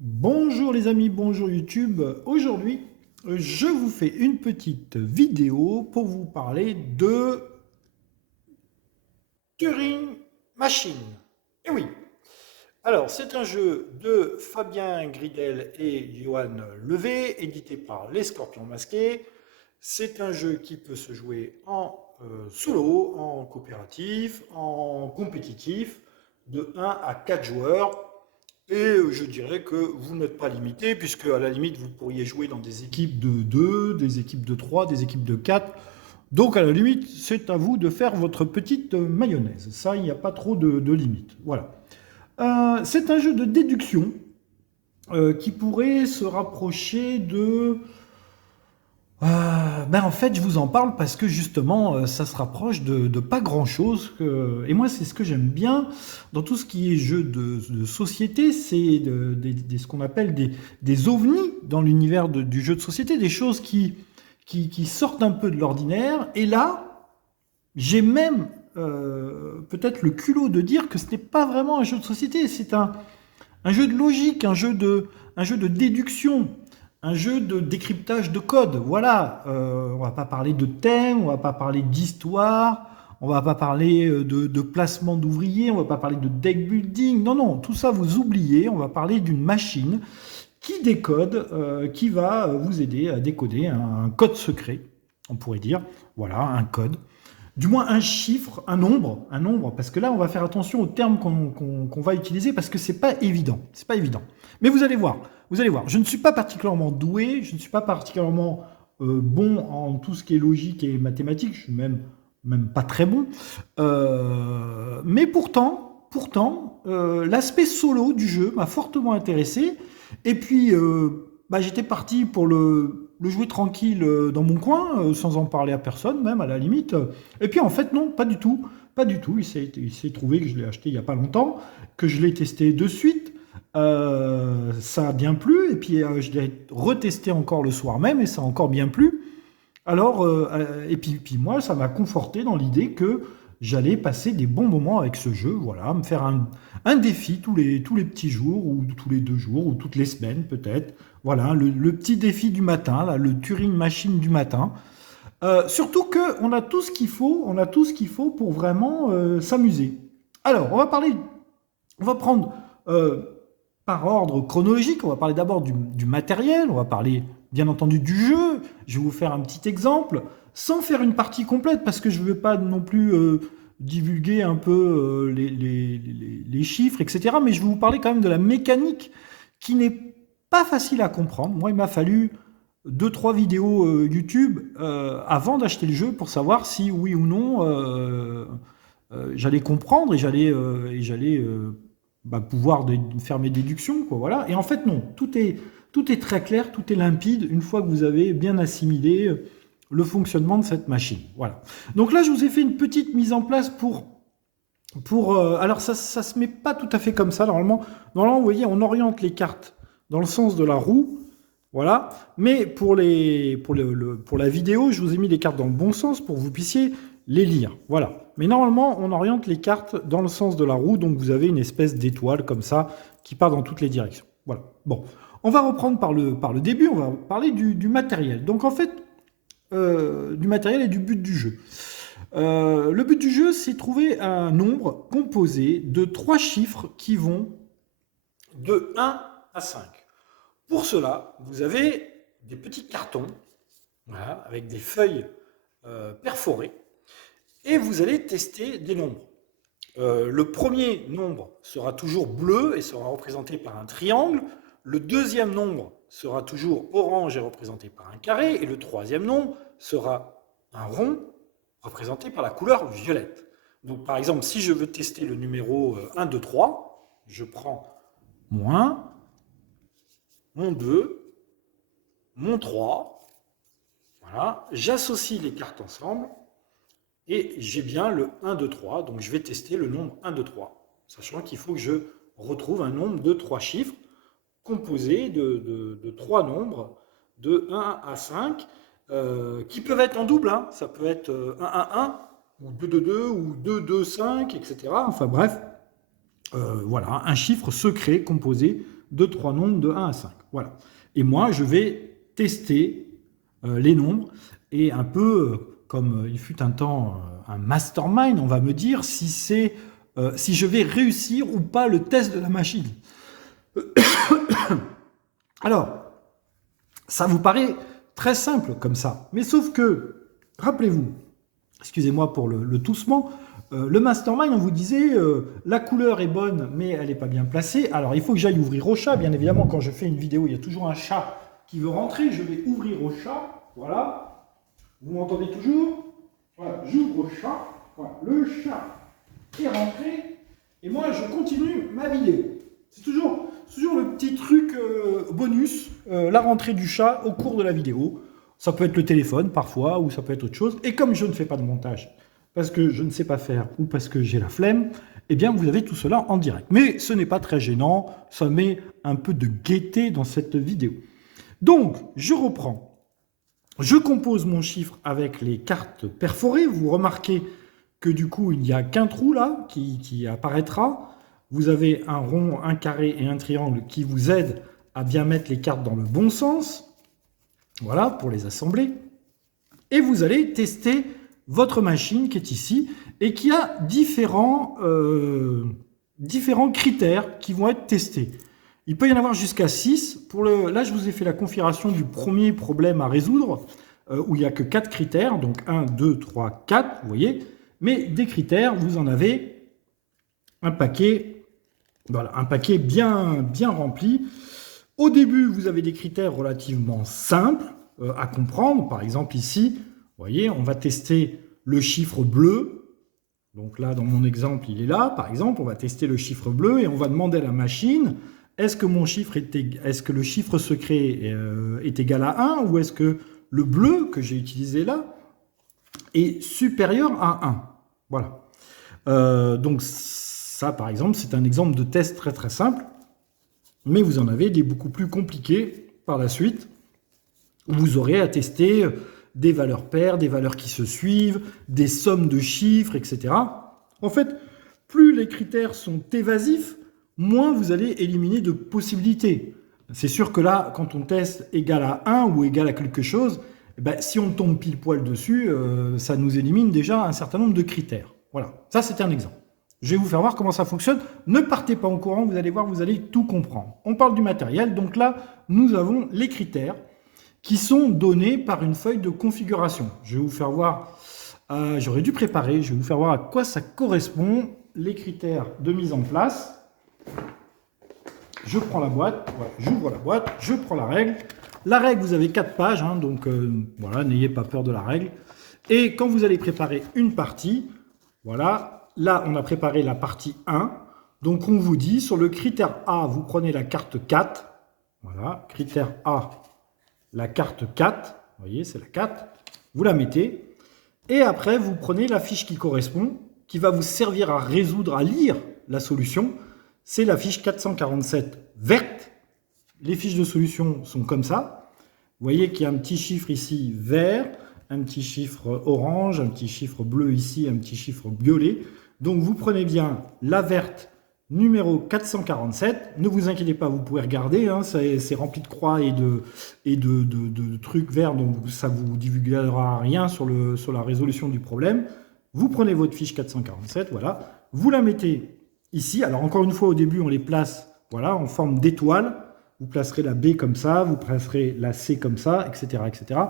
Bonjour les amis, bonjour YouTube. Aujourd'hui, je vous fais une petite vidéo pour vous parler de Turing Machine. Et oui, alors c'est un jeu de Fabien Gridel et Johan Levé, édité par Les Scorpions Masqués. C'est un jeu qui peut se jouer en solo, en coopératif, en compétitif, de 1 à 4 joueurs. Et je dirais que vous n'êtes pas limité, puisque à la limite, vous pourriez jouer dans des équipes de 2, des équipes de 3, des équipes de 4. Donc à la limite, c'est à vous de faire votre petite mayonnaise. Ça, il n'y a pas trop de limites. Voilà. C'est un jeu de déduction qui pourrait se rapprocher de en fait, je vous en parle parce que justement, ça se rapproche de pas grand-chose. Et moi, c'est ce que j'aime bien dans tout ce qui est jeu de société, c'est ce qu'on appelle des ovnis dans l'univers du jeu de société, des choses qui sortent un peu de l'ordinaire. Et là, j'ai même peut-être le culot de dire que ce n'est pas vraiment un jeu de société, c'est un jeu de logique, un jeu de déduction, un jeu de décryptage de code. Voilà, on va pas parler de thème, on va pas parler d'histoire, on va pas parler de placement d'ouvriers, on va pas parler de deck building. Non, non, tout ça vous oubliez. On va parler d'une machine qui décode, qui va vous aider à décoder un code secret, on pourrait dire. Voilà, un code du moins un chiffre, un nombre, parce que là, on va faire attention aux termes qu'on va utiliser, parce que c'est pas évident, c'est pas évident. Mais vous allez voir, je ne suis pas particulièrement doué, je ne suis pas particulièrement bon en tout ce qui est logique et mathématique, je suis même pas très bon. Mais pourtant, l'aspect solo du jeu m'a fortement intéressé, et puis j'étais parti pour le jouer tranquille dans mon coin, sans en parler à personne, même à la limite. Et puis en fait, non, pas du tout. Pas du tout. Il s'est trouvé que je l'ai acheté il n'y a pas longtemps, que je l'ai testé de suite. Ça a bien plu. Et puis je l'ai retesté encore le soir même et ça a encore bien plu. Alors, puis moi, ça m'a conforté dans l'idée que j'allais passer des bons moments avec ce jeu. Voilà, me faire un défi tous les petits jours, ou tous les 2 jours, ou toutes les semaines peut-être. Voilà, le petit défi du matin, là, le Turing Machine du matin. Surtout qu'on a tout ce qu'il faut, on a tout ce qu'il faut pour vraiment s'amuser. Alors, on va prendre euh, par ordre chronologique, on va parler d'abord du matériel, on va parler bien entendu du jeu. Je vais vous faire un petit exemple, sans faire une partie complète, parce que je ne veux pas non plus divulguer un peu les chiffres, etc. Mais je vais vous parler quand même de la mécanique qui n'est pas facile à comprendre. Moi, il m'a fallu deux, trois vidéos YouTube avant d'acheter le jeu pour savoir si oui ou non j'allais comprendre et j'allais pouvoir faire mes déductions, quoi, voilà. Et en fait, non, tout est très clair, tout est limpide une fois que vous avez bien assimilé le fonctionnement de cette machine. Voilà. Donc là, je vous ai fait une petite mise en place alors, ça se met pas tout à fait comme ça, normalement, vous voyez, on oriente les cartes dans le sens de la roue, voilà. Mais pour la vidéo, je vous ai mis les cartes dans le bon sens pour que vous puissiez les lire. Voilà. Mais normalement, on oriente les cartes dans le sens de la roue, donc vous avez une espèce d'étoile comme ça qui part dans toutes les directions. Voilà. Bon. On va reprendre par le début, on va parler du matériel. Donc en fait, du matériel et du but du jeu. Le but du jeu, c'est trouver un nombre composé de 3 chiffres qui vont de 1 à 5. Pour cela, vous avez des petits cartons, voilà, avec des feuilles perforées, et vous allez tester des nombres. Le premier nombre sera toujours bleu et sera représenté par un triangle. Le deuxième nombre sera toujours orange et représenté par un carré. Et le troisième nombre sera un rond représenté par la couleur violette. Donc par exemple, si je veux tester le numéro 1, 2, 3, je prends mon 1, mon 2, mon 3. Voilà, j'associe les cartes ensemble et j'ai bien le 1, 2, 3. Donc je vais tester le nombre 1, 2, 3. Sachant qu'il faut que je retrouve un nombre de 3 chiffres composé de 3 nombres de 1 à 5 qui peuvent être en double. Hein. Ça peut être 1, 1, 1 ou 2, 2, 2 ou 2, 2, 5, etc. Enfin bref, voilà, un chiffre secret composé de 3 nombres de 1 à 5. Voilà. Et moi, je vais tester les nombres et un peu comme il fut un temps un mastermind, on va me dire si je vais réussir ou pas le test de la machine. Alors, ça vous paraît très simple comme ça, mais sauf que, rappelez-vous, excusez-moi pour le toussement, le mastermind, on vous disait la couleur est bonne, mais elle n'est pas bien placée. Alors, il faut que j'aille ouvrir au chat. Bien évidemment, quand je fais une vidéo, il y a toujours un chat qui veut rentrer. Je vais ouvrir au chat. Voilà. Vous m'entendez toujours? Voilà, j'ouvre au chat. Voilà. Le chat est rentré. Et moi, je continue ma vidéo. C'est toujours le petit truc bonus, la rentrée du chat au cours de la vidéo. Ça peut être le téléphone parfois, ou ça peut être autre chose. Et comme je ne fais pas de montage, parce que je ne sais pas faire ou parce que j'ai la flemme, eh bien vous avez tout cela en direct. Mais ce n'est pas très gênant, ça met un peu de gaieté dans cette vidéo. Donc, je reprends. Je compose mon chiffre avec les cartes perforées. Vous remarquez que du coup, il n'y a qu'un trou là qui apparaîtra. Vous avez un rond, un carré et un triangle qui vous aident à bien mettre les cartes dans le bon sens. Voilà, pour les assembler. Et vous allez tester votre machine qui est ici et qui a différents critères qui vont être testés. Il peut y en avoir jusqu'à 6. Là, je vous ai fait la configuration du premier problème à résoudre où il n'y a que 4 critères. Donc 1, 2, 3, 4, vous voyez. Mais des critères, vous en avez un paquet, voilà, un paquet bien rempli. Au début, vous avez des critères relativement simples à comprendre. Par exemple, ici, vous voyez, on va tester le chiffre bleu. Donc là, dans mon exemple, il est là. Par exemple, on va tester le chiffre bleu et on va demander à la machine, est-ce que le chiffre secret est égal à 1 ou est-ce que le bleu que j'ai utilisé là est supérieur à 1? Voilà. Donc ça, par exemple, c'est un exemple de test très très simple. Mais vous en avez des beaucoup plus compliqués par la suite. Vous aurez à tester des valeurs paires, des valeurs qui se suivent, des sommes de chiffres, etc. En fait, plus les critères sont évasifs, moins vous allez éliminer de possibilités. C'est sûr que là, quand on teste égal à 1 ou égal à quelque chose, eh ben, si on tombe pile poil dessus, ça nous élimine déjà un certain nombre de critères. Voilà, ça c'était un exemple. Je vais vous faire voir comment ça fonctionne. Ne partez pas en courant, vous allez voir, vous allez tout comprendre. On parle du matériel, donc là, nous avons les critères qui sont donnés par une feuille de configuration. Je vais vous faire voir, j'aurais dû préparer, je vais vous faire voir à quoi ça correspond, les critères de mise en place. Je prends la boîte, voilà, j'ouvre la boîte, je prends la règle. La règle, vous avez 4 pages, hein, donc voilà, n'ayez pas peur de la règle. Et quand vous allez préparer une partie, voilà, là on a préparé la partie 1. Donc on vous dit, sur le critère A, vous prenez la carte 4. Voilà, critère A, la carte 4. Vous voyez, c'est la 4. Vous la mettez. Et après, vous prenez la fiche qui correspond, qui va vous servir à résoudre, à lire la solution. C'est la fiche 447 verte. Les fiches de solution sont comme ça. Vous voyez qu'il y a un petit chiffre ici vert, un petit chiffre orange, un petit chiffre bleu ici, un petit chiffre violet. Donc vous prenez bien la verte numéro 447. Ne vous inquiétez pas, vous pouvez regarder. Hein, c'est rempli de croix et de trucs verts, donc ça ne vous divulguera rien sur la résolution du problème. Vous prenez votre fiche 447, voilà. Vous la mettez ici. Alors encore une fois, au début, on les place voilà, en forme d'étoile. Vous placerez la B comme ça, vous placerez la C comme ça, etc. etc.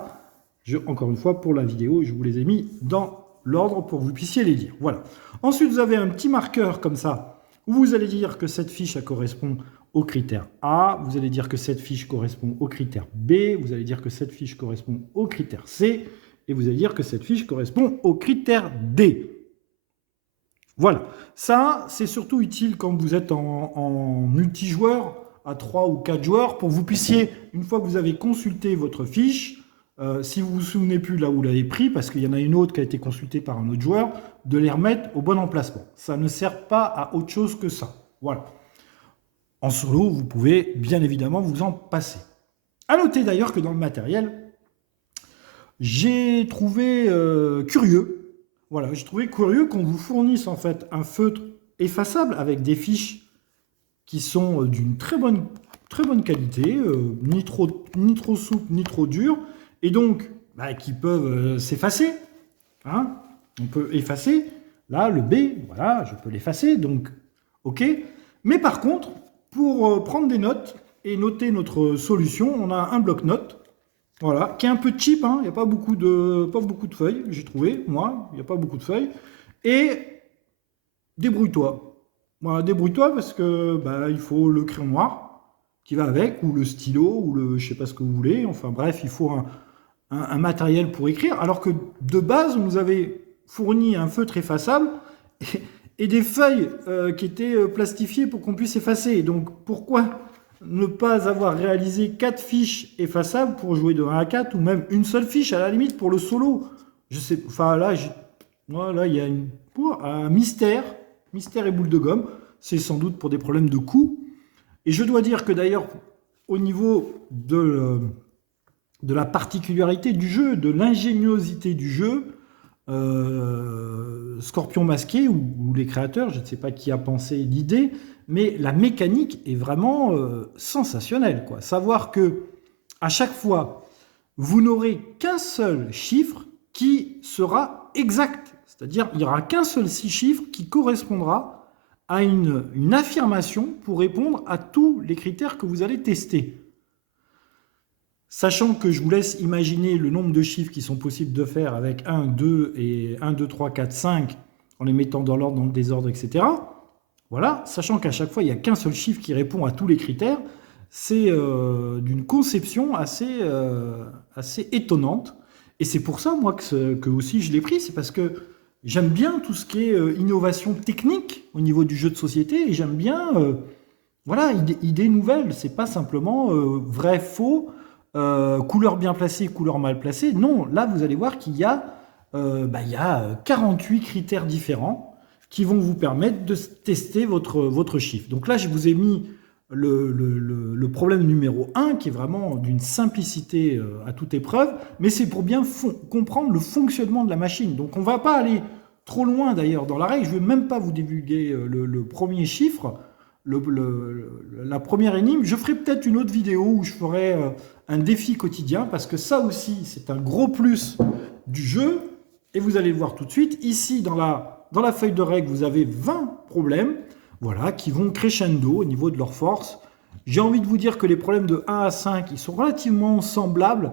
Encore une fois, pour la vidéo, je vous les ai mis dans l'ordre pour que vous puissiez les lire. Voilà. Ensuite, vous avez un petit marqueur comme ça, où vous allez dire que cette fiche elle correspond au critère A, vous allez dire que cette fiche correspond au critère B, vous allez dire que cette fiche correspond au critère C, et vous allez dire que cette fiche correspond au critère D. Voilà. Ça, c'est surtout utile quand vous êtes en multijoueur, à 3 ou 4 joueurs, pour que vous puissiez, une fois que vous avez consulté votre fiche, si vous ne vous souvenez plus là où vous l'avez pris, parce qu'il y en a une autre qui a été consultée par un autre joueur, de les remettre au bon emplacement. Ça ne sert pas à autre chose que ça. Voilà. En solo, vous pouvez bien évidemment vous en passer. À noter d'ailleurs que dans le matériel, j'ai trouvé curieux. Voilà, j'ai trouvé curieux qu'on vous fournisse en fait un feutre effaçable avec des fiches qui sont d'une très bonne très bonne qualité, ni trop souple, ni trop dur, et donc qui peuvent s'effacer. Hein. On peut effacer. Là, le B, voilà, je peux l'effacer, donc OK. Mais par contre, pour prendre des notes et noter notre solution, on a un bloc-notes, voilà, qui est un peu cheap, hein, il n'y a pas beaucoup de feuilles, j'ai trouvé, moi, il n'y a pas beaucoup de feuilles. Et débrouille-toi. Voilà, débrouille-toi parce que il faut le crayon noir qui va avec, ou le stylo, ou le je sais pas ce que vous voulez. Enfin bref, il faut un matériel pour écrire. Alors que de base, on nous avait fourni un feutre effaçable et des feuilles qui étaient plastifiées pour qu'on puisse effacer. Donc pourquoi ne pas avoir réalisé 4 fiches effaçables pour jouer de 1 à 4, ou même une seule fiche à la limite pour le solo? Je sais, enfin là, il y a un mystère et boule de gomme. C'est sans doute pour des problèmes de coût. Et je dois dire que d'ailleurs, au niveau de la particularité du jeu, de l'ingéniosité du jeu, Scorpion Masqué ou les créateurs, je ne sais pas qui a pensé l'idée, mais la mécanique est vraiment sensationnelle, quoi. Savoir que à chaque fois, vous n'aurez qu'un seul chiffre qui sera exact. C'est-à-dire, il n'y aura qu'un seul chiffre qui correspondra à une affirmation pour répondre à tous les critères que vous allez tester. Sachant que je vous laisse imaginer le nombre de chiffres qui sont possibles de faire avec 1, 2 et 1, 2, 3, 4, 5, en les mettant dans l'ordre, dans le désordre, etc. Voilà, sachant qu'à chaque fois, il n'y a qu'un seul chiffre qui répond à tous les critères, c'est d'une conception assez étonnante. Et c'est pour ça, moi, que aussi je l'ai pris, c'est parce que j'aime bien tout ce qui est innovation technique au niveau du jeu de société, et j'aime bien, voilà, idées nouvelles. C'est pas simplement vrai, faux, couleur bien placée, couleur mal placée. Non, là, vous allez voir qu'il y a, 48 critères différents qui vont vous permettre de tester votre chiffre. Donc là, je vous ai mis le problème numéro 1, qui est vraiment d'une simplicité à toute épreuve, mais c'est pour bien comprendre le fonctionnement de la machine. Donc on ne va pas aller trop loin d'ailleurs dans la règle, je ne vais même pas vous divulguer le premier chiffre, la première énigme. Je ferai peut-être une autre vidéo où je ferai un défi quotidien, parce que ça aussi, c'est un gros plus du jeu, et vous allez le voir tout de suite. Ici, dans la feuille de règle, vous avez 20 problèmes, voilà, qui vont crescendo au niveau de leur force. J'ai envie de vous dire que les problèmes de 1 à 5, ils sont relativement semblables,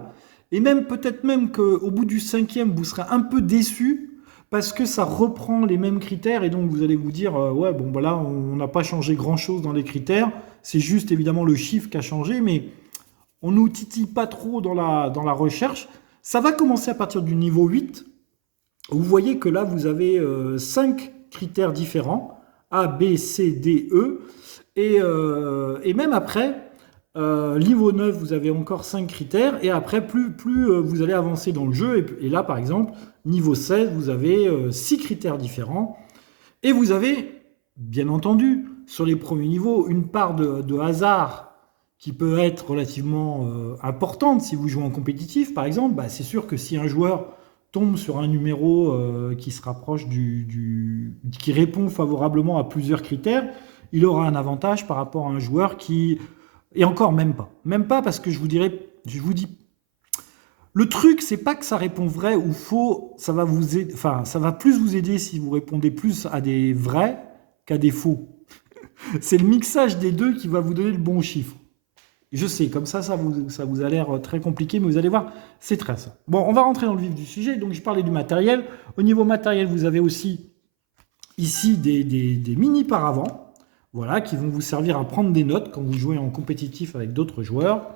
et même peut-être même qu'au bout du 5e, vous serez un peu déçu, parce que ça reprend les mêmes critères, et donc vous allez vous dire, ouais, bon, bah là, on n'a pas changé grand-chose dans les critères, c'est juste évidemment le chiffre qui a changé, mais on ne nous titille pas trop dans la recherche. Ça va commencer à partir du niveau 8. Vous voyez que là, vous avez 5 critères différents, A, B, C, D, E. Et même après, niveau 9, vous avez encore 5 critères. Et après, plus vous allez avancer dans le jeu. Et là, par exemple, niveau 16, vous avez 6 critères différents. Et vous avez, bien entendu, sur les premiers niveaux, une part de hasard qui peut être relativement importante si vous jouez en compétitif, par exemple. C'est sûr que si un joueur tombe sur un numéro qui se rapproche qui répond favorablement à plusieurs critères, il aura un avantage par rapport à un joueur qui... Et encore, même pas, parce que je vous dis, le truc, c'est pas que ça répond vrai ou faux, ça va plus vous aider si vous répondez plus à des vrais qu'à des faux. C'est le mixage des deux qui va vous donner le bon chiffre. Je sais, comme ça vous a l'air très compliqué, mais vous allez voir, c'est très simple. Bon, on va rentrer dans le vif du sujet. Donc, je parlais du matériel. Au niveau matériel, vous avez aussi ici des mini paravents, voilà, qui vont vous servir à prendre des notes quand vous jouez en compétitif avec d'autres joueurs.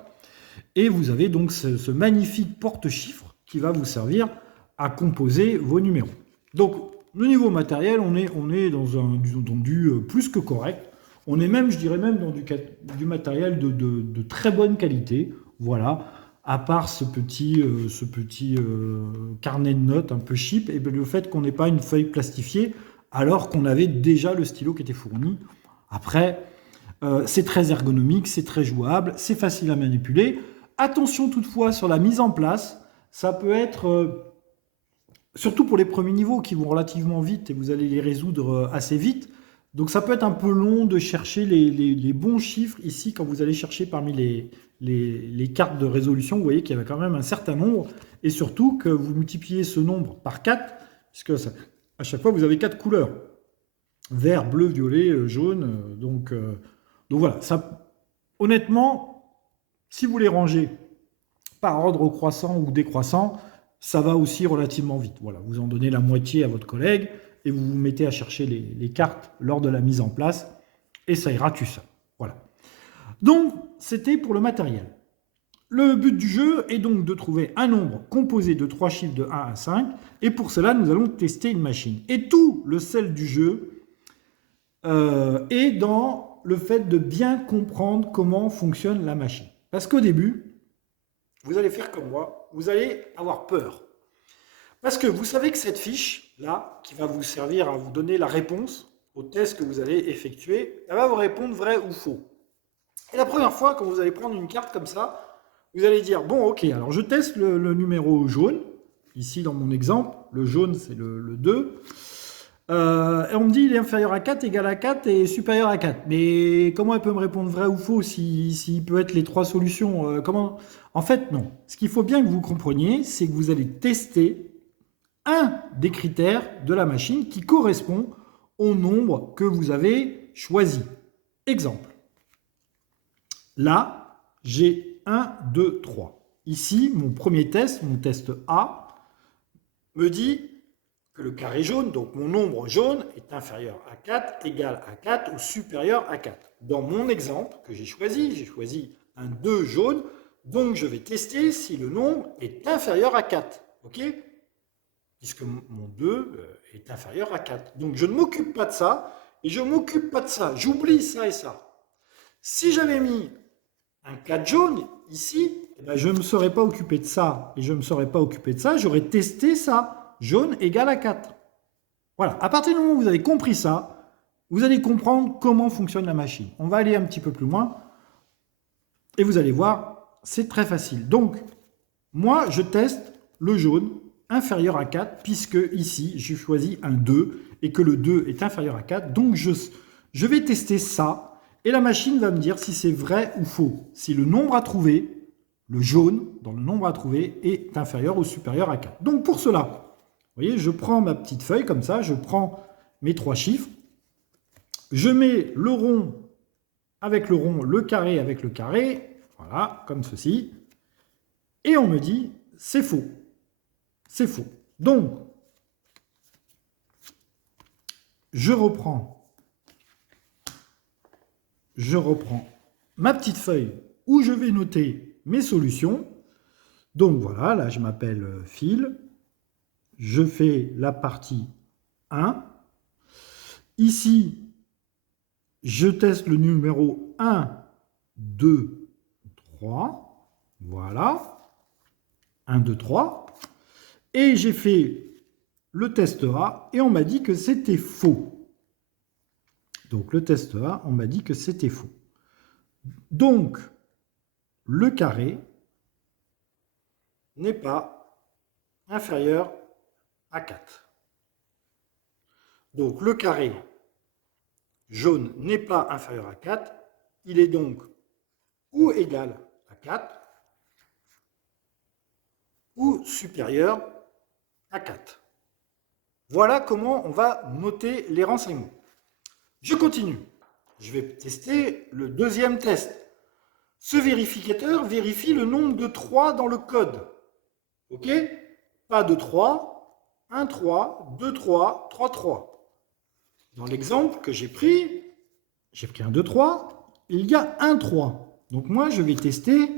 Et vous avez donc ce magnifique porte-chiffres qui va vous servir à composer vos numéros. Donc, le niveau matériel, on est dans du plus que correct. On est même, je dirais même, dans du matériel de très bonne qualité. Voilà. À part ce petit carnet de notes un peu cheap, et le fait qu'on n'ait pas une feuille plastifiée, alors qu'on avait déjà le stylo qui était fourni. Après, c'est très ergonomique, c'est très jouable, c'est facile à manipuler. Attention toutefois sur la mise en place, ça peut être, surtout pour les premiers niveaux qui vont relativement vite et vous allez les résoudre assez vite, Donc ça peut être un peu long de chercher les bons chiffres ici quand vous allez chercher parmi les cartes de résolution. Vous voyez qu'il y avait quand même un certain nombre et surtout que vous multipliez ce nombre par 4 puisque à chaque fois vous avez 4 couleurs. Vert, bleu, violet, jaune. Donc voilà, ça, honnêtement, si vous les rangez par ordre croissant ou décroissant, ça va aussi relativement vite. Voilà, vous en donnez la moitié à votre collègue et vous vous mettez à chercher les cartes lors de la mise en place et ça ira tout seul. Voilà. Donc, c'était pour le matériel. Le but du jeu est donc de trouver un nombre composé de 3 chiffres de 1 à 5 et pour cela, nous allons tester une machine. Et tout le sel du jeu est dans le fait de bien comprendre comment fonctionne la machine. Parce qu'au début, vous allez faire comme moi, vous allez avoir peur. Parce que vous savez que cette fiche-là, qui va vous servir à vous donner la réponse au test que vous allez effectuer, elle va vous répondre vrai ou faux. Et la première fois, quand vous allez prendre une carte comme ça, vous allez dire, bon ok, alors je teste le numéro jaune. Ici, dans mon exemple, le jaune, c'est le 2. Et on me dit, il est inférieur à 4, égal à 4 et supérieur à 4. Mais comment elle peut me répondre vrai ou faux s'il peut être les trois solutions comment... En fait, non. Ce qu'il faut bien que vous compreniez, c'est que vous allez tester un des critères de la machine qui correspond au nombre que vous avez choisi. Exemple. Là, j'ai 1, 2, 3. Ici, mon premier test, mon test A, me dit que le carré jaune, donc mon nombre jaune, est inférieur à 4, égal à 4 ou supérieur à 4. Dans mon exemple que j'ai choisi un 2 jaune, donc je vais tester si le nombre est inférieur à 4. Ok ? Puisque mon 2 est inférieur à 4. Donc je ne m'occupe pas de ça et je ne m'occupe pas de ça. J'oublie ça et ça. Si j'avais mis un 4 jaune ici, eh ben je ne me serais pas occupé de ça et je ne me serais pas occupé de ça. J'aurais testé ça. Jaune égale à 4. Voilà. À partir du moment où vous avez compris ça, vous allez comprendre comment fonctionne la machine. On va aller un petit peu plus loin et vous allez voir, c'est très facile. Donc, moi, je teste le jaune inférieur à 4, puisque ici, j'ai choisi un 2 et que le 2 est inférieur à 4. Donc, je vais tester ça et la machine va me dire si c'est vrai ou faux. Si le nombre à trouver, le jaune dans le nombre à trouver, est inférieur ou supérieur à 4. Donc, pour cela, vous voyez, je prends ma petite feuille comme ça, je prends mes 3 chiffres, je mets le rond avec le rond, le carré avec le carré, voilà, comme ceci, et on me dit c'est faux. C'est faux. Donc, je reprends ma petite feuille où je vais noter mes solutions. Donc voilà, là je m'appelle Phil. Je fais la partie 1. Ici, je teste le numéro 1, 2, 3. Voilà. 1, 2, 3. Et j'ai fait le test A et on m'a dit que c'était faux. Donc le test A, on m'a dit que c'était faux. Donc, le carré n'est pas inférieur à 4. Donc le carré jaune n'est pas inférieur à 4. Il est donc ou égal à 4 ou supérieur à 4. Voilà comment on va noter les renseignements. Je continue. Je vais tester le deuxième test. Ce vérificateur vérifie le nombre de 3 dans le code. Ok ? Pas de 3, 1, 3, 2, 3, 3, 3. Dans l'exemple que j'ai pris un 2, 3, il y a un 3. Donc moi, je vais tester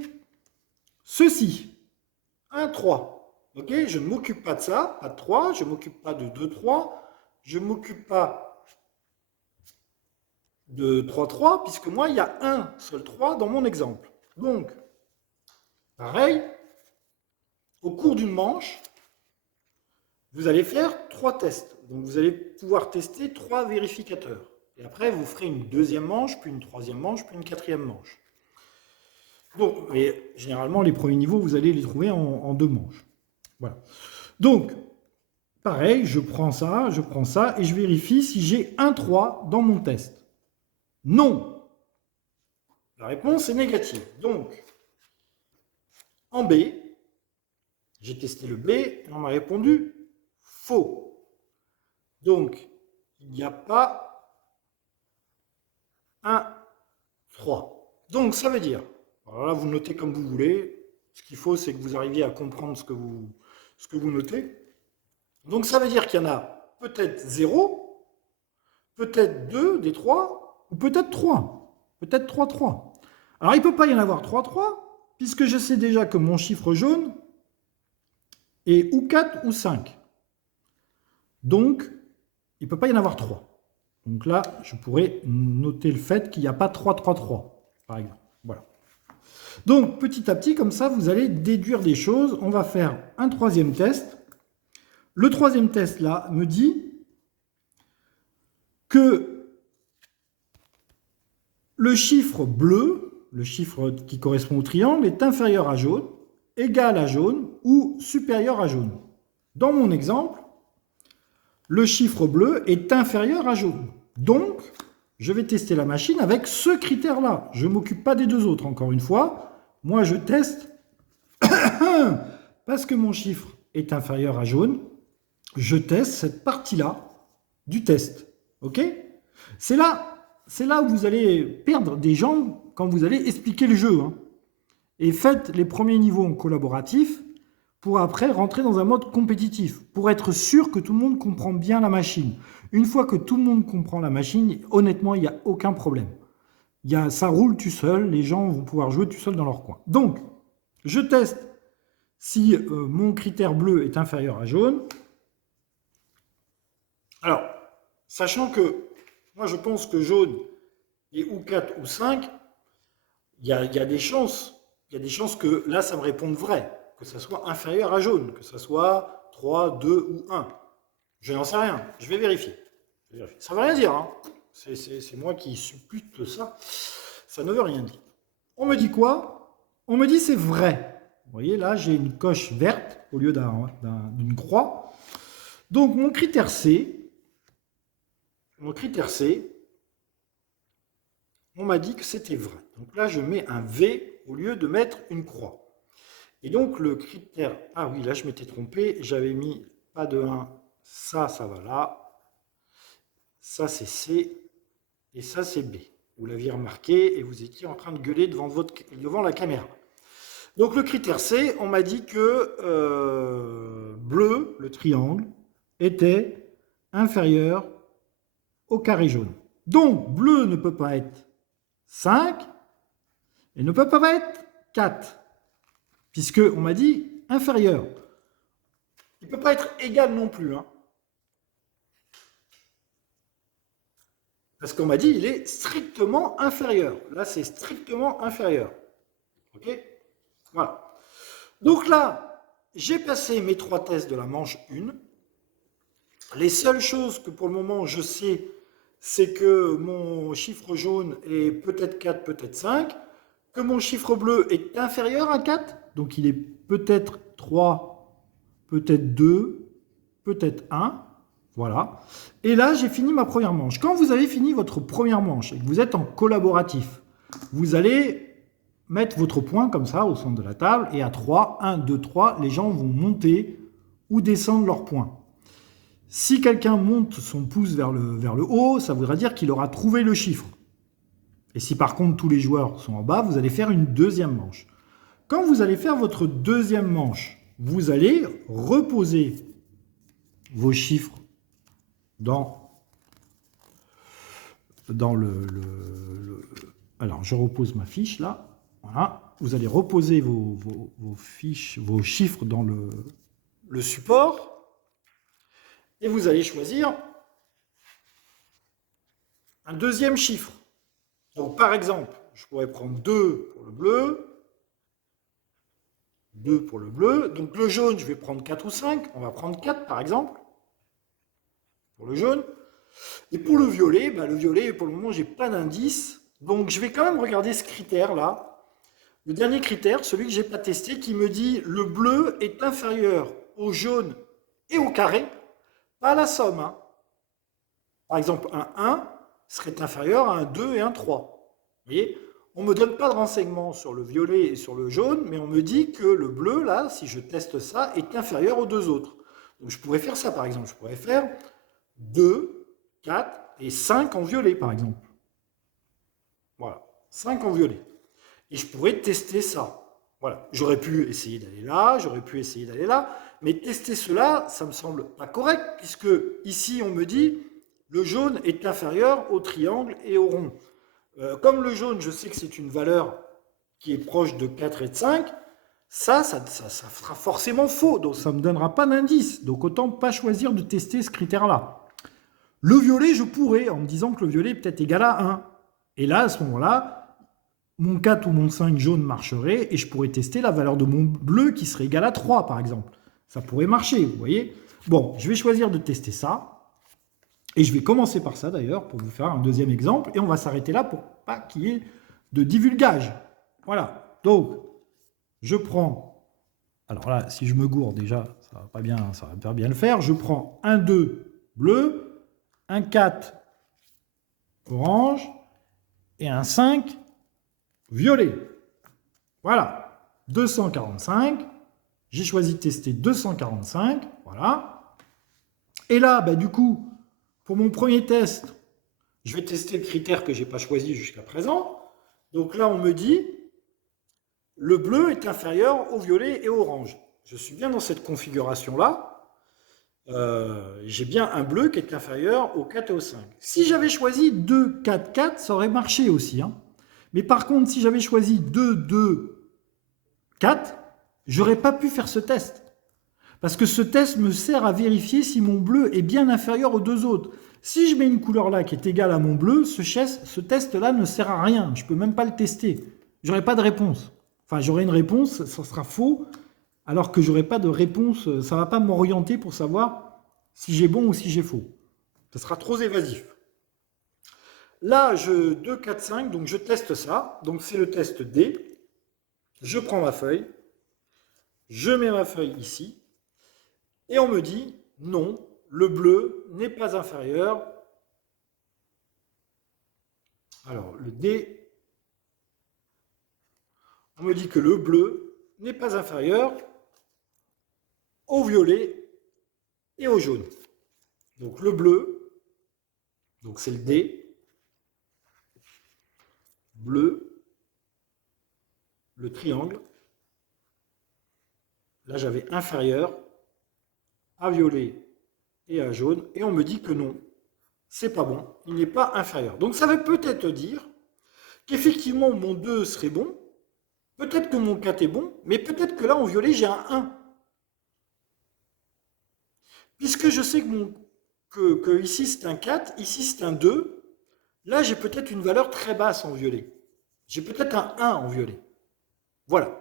ceci. 1, 3. Ok ? Je ne m'occupe pas de ça, pas de 3, je ne m'occupe pas de 2, 3, je ne m'occupe pas de 3, 3, puisque moi, il y a un seul 3 dans mon exemple. Donc, pareil, au cours d'une manche, vous allez faire 3 tests. Donc, vous allez pouvoir tester 3 vérificateurs. Et après, vous ferez une deuxième manche, puis une troisième manche, puis une quatrième manche. Donc, et généralement, les premiers niveaux, vous allez les trouver en 2 manches. Voilà. Donc, pareil, je prends ça et je vérifie si j'ai un 3 dans mon test. Non. La réponse est négative. Donc, en B, j'ai testé le B et on m'a répondu faux. Donc, il n'y a pas un 3. Donc, ça veut dire, alors là, vous notez comme vous voulez. Ce qu'il faut, c'est que vous arriviez à comprendre ce que vous notez. Donc, ça veut dire qu'il y en a peut-être 0, peut-être 2 des 3, ou peut-être 3. Peut-être 3, 3. Alors, il ne peut pas y en avoir 3, 3, puisque je sais déjà que mon chiffre jaune est ou 4 ou 5. Donc, il ne peut pas y en avoir 3. Donc là, je pourrais noter le fait qu'il n'y a pas 3, 3, 3, par exemple. Voilà. Donc, petit à petit, comme ça, vous allez déduire des choses. On va faire un troisième test. Le troisième test, là, me dit que le chiffre bleu, le chiffre qui correspond au triangle, est inférieur à jaune, égal à jaune ou supérieur à jaune. Dans mon exemple, le chiffre bleu est inférieur à jaune. Donc, je vais tester la machine avec ce critère-là. Je ne m'occupe pas des deux autres, encore une fois. Moi, je teste parce que mon chiffre est inférieur à jaune. Je teste cette partie-là du test. OK? C'est là où vous allez perdre des gens quand vous allez expliquer le jeu. Hein. Et faites les premiers niveaux en collaboratif pour après rentrer dans un mode compétitif, pour être sûr que tout le monde comprend bien la machine. Une fois que tout le monde comprend la machine, honnêtement, il n'y a aucun problème. Ça roule tout seul, les gens vont pouvoir jouer tout seul dans leur coin. Donc, je teste si mon critère bleu est inférieur à jaune. Alors, sachant que moi je pense que jaune est ou 4 ou 5, il y a des chances. Il y a des chances que là, ça me réponde vrai, que ça soit inférieur à jaune, que ça soit 3, 2 ou 1. Je n'en sais rien, je vais vérifier. Ça ne veut rien dire, hein. C'est moi qui suppute ça. Ça ne veut rien dire. On me dit quoi? On me dit c'est vrai. Vous voyez, là, j'ai une coche verte au lieu d'une croix. Donc, mon critère C, on m'a dit que c'était vrai. Donc là, je mets un V au lieu de mettre une croix. Et donc, le critère... Ah oui, là, je m'étais trompé. J'avais mis pas de 1. Ça va là. Ça, c'est C. Et ça, c'est B. Vous l'aviez remarqué et vous étiez en train de gueuler devant la caméra. Donc, le critère C, on m'a dit que bleu, le triangle, était inférieur au carré jaune. Donc, bleu ne peut pas être 5 et ne peut pas être 4, puisqu'on m'a dit inférieur. Il ne peut pas être égal non plus. Hein. Parce qu'on m'a dit il est strictement inférieur. Là, c'est strictement inférieur. OK? Voilà. Donc là, j'ai passé mes 3 tests de la manche 1. Les seules choses que pour le moment je sais, c'est que mon chiffre jaune est peut-être 4, peut-être 5, que mon chiffre bleu est inférieur à 4, donc il est peut-être 3, peut-être 2, peut-être 1, voilà. Et là, j'ai fini ma première manche. Quand vous avez fini votre première manche et que vous êtes en collaboratif, vous allez mettre votre point comme ça au centre de la table et à 3, 1, 2, 3, les gens vont monter ou descendre leur point. Si quelqu'un monte son pouce vers le haut, ça voudra dire qu'il aura trouvé le chiffre. Et si par contre tous les joueurs sont en bas, vous allez faire une deuxième manche. Quand vous allez faire votre deuxième manche, vous allez reposer vos chiffres dans alors, je repose ma fiche là. Voilà. Vous allez reposer vos chiffres dans le support. Et vous allez choisir un deuxième chiffre. Donc, par exemple, je pourrais prendre 2 pour le bleu. 2 pour le bleu. Donc, le jaune, je vais prendre 4 ou 5. On va prendre 4, par exemple, pour le jaune. Et pour le violet, pour le moment, je n'ai pas d'indice. Donc, je vais quand même regarder ce critère-là. Le dernier critère, celui que je n'ai pas testé, qui me dit le bleu est inférieur au jaune et au carré. pas la somme. Hein. Par exemple, un 1 serait inférieur à un 2 et un 3. Vous voyez, on ne me donne pas de renseignements sur le violet et sur le jaune, mais on me dit que le bleu, là, si je teste ça, est inférieur aux deux autres. Donc je pourrais faire ça, par exemple. Je pourrais faire 2, 4 et 5 en violet, par exemple. Voilà, 5 en violet. Et je pourrais tester ça. Voilà, j'aurais pu essayer d'aller là, j'aurais pu essayer d'aller là, mais tester cela, ça me semble pas correct, puisque ici on me dit le jaune est inférieur au triangle et au rond. Comme le jaune, je sais que c'est une valeur qui est proche de 4 et de 5, ça sera forcément faux, donc ça ne me donnera pas d'indice. Donc autant pas choisir de tester ce critère-là. Le violet, je pourrais, en me disant que le violet est peut-être égal à 1. Et là, à ce moment-là, mon 4 ou mon 5 jaune marcherait et je pourrais tester la valeur de mon bleu qui serait égal à 3, par exemple. Ça pourrait marcher, vous voyez. Bon, je vais choisir de tester ça. Et je vais commencer par ça, d'ailleurs, pour vous faire un deuxième exemple. Et on va s'arrêter là pour pas qu'il y ait de divulgage. Voilà. Donc, je prends... Alors là, si je me gourre, déjà, ça va pas bien le faire. Je prends un 2 bleu, un 4 orange et un 5 violet. Voilà, 245. J'ai choisi de tester 245. Voilà. Et là, du coup, pour mon premier test, je vais tester le critère que je n'ai pas choisi jusqu'à présent. Donc là, on me dit, le bleu est inférieur au violet et au orange. Je suis bien dans cette configuration-là. J'ai bien un bleu qui est inférieur au 4 et au 5. Si j'avais choisi 2, 4, 4, ça aurait marché aussi. Hein. Mais par contre, si j'avais choisi 2, 2, 4, j'aurais pas pu faire ce test. Parce que ce test me sert à vérifier si mon bleu est bien inférieur aux deux autres. Si je mets une couleur là qui est égale à mon bleu, ce test-là ne sert à rien. Je ne peux même pas le tester. J'aurai pas de réponse. Enfin, j'aurai une réponse, ça sera faux, alors que j'aurai pas de réponse. Ça ne va pas m'orienter pour savoir si j'ai bon ou si j'ai faux. Ça sera trop évasif. Là, 2, 4, 5, donc je teste ça. Donc c'est le test D. Je prends ma feuille. Je mets ma feuille ici. Et on me dit, non, le bleu n'est pas inférieur. Alors, le D, on me dit que le bleu n'est pas inférieur au violet et au jaune. Donc le bleu, donc c'est le D, bleu, le triangle. Là, j'avais inférieur à violet et à jaune, et on me dit que non, c'est pas bon, il n'est pas inférieur. Donc ça veut peut-être dire qu'effectivement mon 2 serait bon, peut-être que mon 4 est bon, mais peut-être que là en violet j'ai un 1. Puisque je sais que ici c'est un 4, ici c'est un 2, là j'ai peut-être une valeur très basse en violet. J'ai peut-être un 1 en violet. Voilà.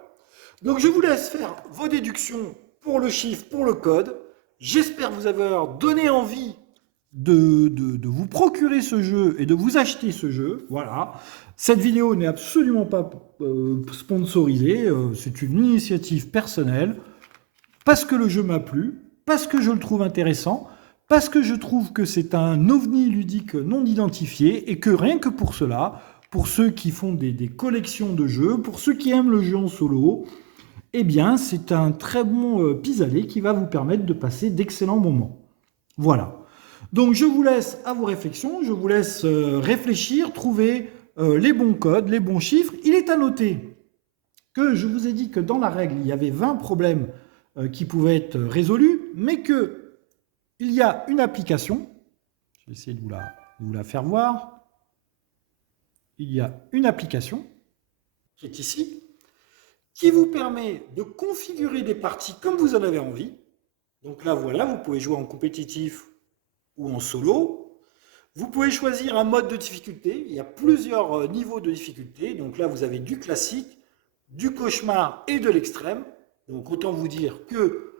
Donc je vous laisse faire vos déductions pour le chiffre, pour le code. J'espère vous avoir donné envie de vous procurer ce jeu et de vous acheter ce jeu. Voilà. Cette vidéo n'est absolument pas sponsorisée. C'est une initiative personnelle. Parce que le jeu m'a plu, parce que je le trouve intéressant, parce que je trouve que c'est un ovni ludique non identifié et que rien que pour cela, pour ceux qui font des collections de jeux, pour ceux qui aiment le jeu en solo, eh bien, c'est un très bon pis-aller qui va vous permettre de passer d'excellents moments. Voilà. Donc, je vous laisse à vos réflexions, je vous laisse réfléchir, trouver les bons codes, les bons chiffres. Il est à noter que je vous ai dit que dans la règle, il y avait 20 problèmes qui pouvaient être résolus, mais qu'il y a une application, je vais essayer de vous la faire voir, il y a une application qui est ici, qui vous permet de configurer des parties comme vous en avez envie. Donc là, voilà, vous pouvez jouer en compétitif ou en solo. Vous pouvez choisir un mode de difficulté. Il y a plusieurs niveaux de difficulté. Donc là, vous avez du classique, du cauchemar et de l'extrême. Donc autant vous dire que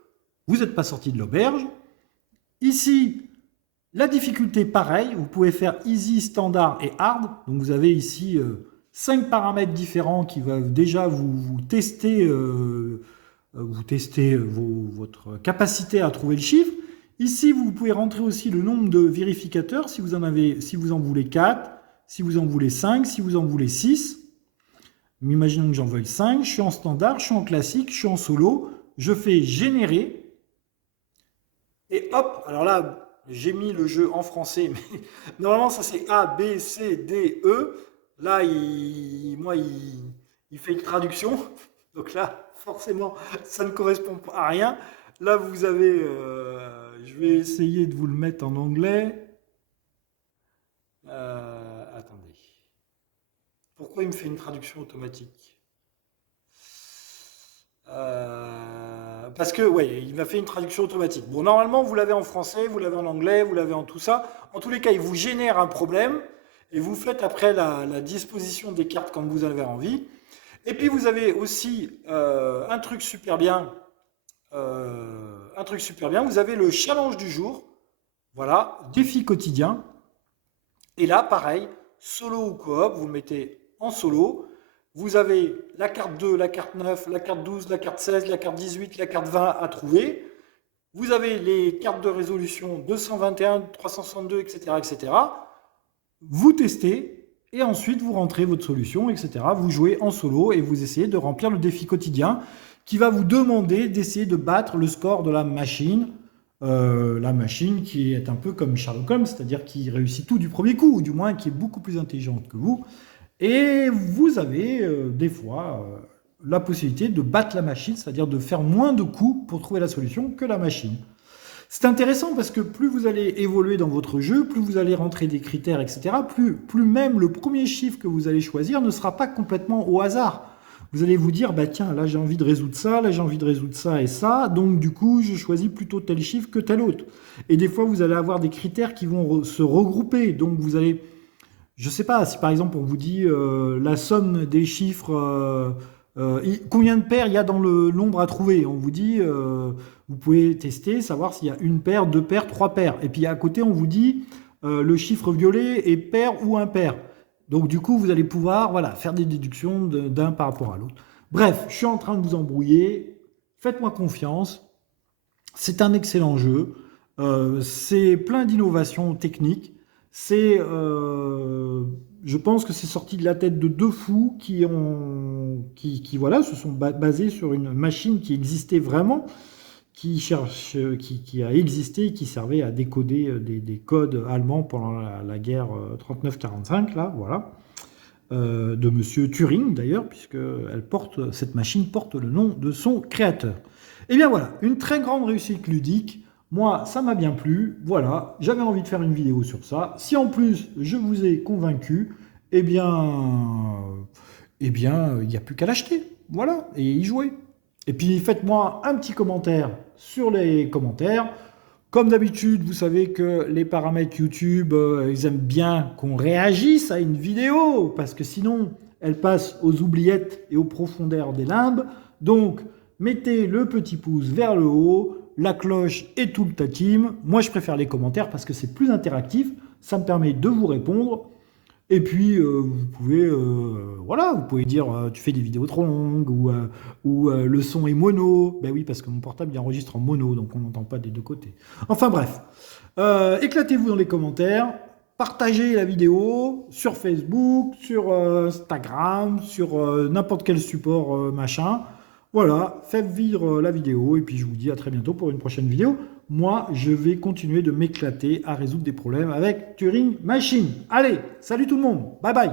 vous n'êtes pas sorti de l'auberge. Ici, la difficulté, pareil. Vous pouvez faire easy, standard et hard. Donc vous avez ici 5 paramètres différents qui vont déjà vous tester, votre capacité à trouver le chiffre. Ici, vous pouvez rentrer aussi le nombre de vérificateurs, si vous en voulez 4, si vous en voulez 5, si vous en voulez 6. Imaginons que j'en veuille 5, je suis en standard, je suis en classique, je suis en solo, je fais générer, et hop, alors là, j'ai mis le jeu en français, mais normalement ça c'est A, B, C, D, E. Là, il fait une traduction, donc là, forcément, ça ne correspond à rien. Là, vous avez, je vais essayer de vous le mettre en anglais. Attendez. Pourquoi il me fait une traduction automatique? Parce que, ouais, il m'a fait une traduction automatique. Bon, normalement, vous l'avez en français, vous l'avez en anglais, vous l'avez en tout ça. En tous les cas, il vous génère un problème et vous faites après la disposition des cartes quand vous avez envie. Et puis, vous avez aussi un truc super bien. Vous avez le challenge du jour. Voilà, défi quotidien. Et là, pareil, solo ou coop, vous le mettez en solo. Vous avez la carte 2, la carte 9, la carte 12, la carte 16, la carte 18, la carte 20 à trouver. Vous avez les cartes de résolution 221, 362, etc., etc. Vous testez et ensuite vous rentrez votre solution, etc. Vous jouez en solo et vous essayez de remplir le défi quotidien qui va vous demander d'essayer de battre le score de la machine. La machine qui est un peu comme Sherlock Holmes, c'est-à-dire qui réussit tout du premier coup, ou du moins qui est beaucoup plus intelligente que vous. Et vous avez des fois la possibilité de battre la machine, c'est-à-dire de faire moins de coups pour trouver la solution que la machine. C'est intéressant parce que plus vous allez évoluer dans votre jeu, plus vous allez rentrer des critères, etc., plus même le premier chiffre que vous allez choisir ne sera pas complètement au hasard. Vous allez vous dire, bah tiens, là j'ai envie de résoudre ça, là j'ai envie de résoudre ça et ça, donc du coup je choisis plutôt tel chiffre que tel autre. Et des fois vous allez avoir des critères qui vont se regrouper, donc vous allez, je ne sais pas, si par exemple on vous dit la somme des chiffres, combien de paires il y a dans le nombre à trouver, on vous dit, vous pouvez tester, savoir s'il y a une paire, deux paires, trois paires. Et puis à côté on vous dit le chiffre violet est pair ou impair. Donc du coup, vous allez pouvoir voilà, faire des déductions d'un par rapport à l'autre. Bref, je suis en train de vous embrouiller. Faites-moi confiance. C'est un excellent jeu. C'est plein d'innovations techniques. Je pense que c'est sorti de la tête de deux fous qui voilà, se sont basés sur une machine qui existait vraiment, qui a existé et qui servait à décoder des codes allemands pendant la guerre 39-45, là, voilà, de Monsieur Turing d'ailleurs, puisque cette machine porte le nom de son créateur. Et bien voilà, une très grande réussite ludique. Moi, ça m'a bien plu. Voilà, j'avais envie de faire une vidéo sur ça. Si en plus je vous ai convaincu, eh bien, il n'y a plus qu'à l'acheter. Voilà, et y jouer. Et puis faites-moi un petit commentaire sur les commentaires. Comme d'habitude, vous savez que les paramètres YouTube, ils aiment bien qu'on réagisse à une vidéo, parce que sinon, elle passe aux oubliettes et aux profondeurs des limbes. Donc, mettez le petit pouce vers le haut, la cloche et tout le team. Moi, je préfère les commentaires parce que c'est plus interactif. Ça me permet de vous répondre. Et puis, vous pouvez, voilà, vous pouvez dire tu fais des vidéos trop longues ou le son est mono. Ben oui, parce que mon portable il enregistre en mono, donc on n'entend pas des deux côtés. Enfin bref, éclatez-vous dans les commentaires, partagez la vidéo sur Facebook, sur Instagram, sur n'importe quel support machin. Voilà, faites vivre la vidéo et puis je vous dis à très bientôt pour une prochaine vidéo. Moi, je vais continuer de m'éclater à résoudre des problèmes avec Turing Machine. Allez, salut tout le monde, bye bye.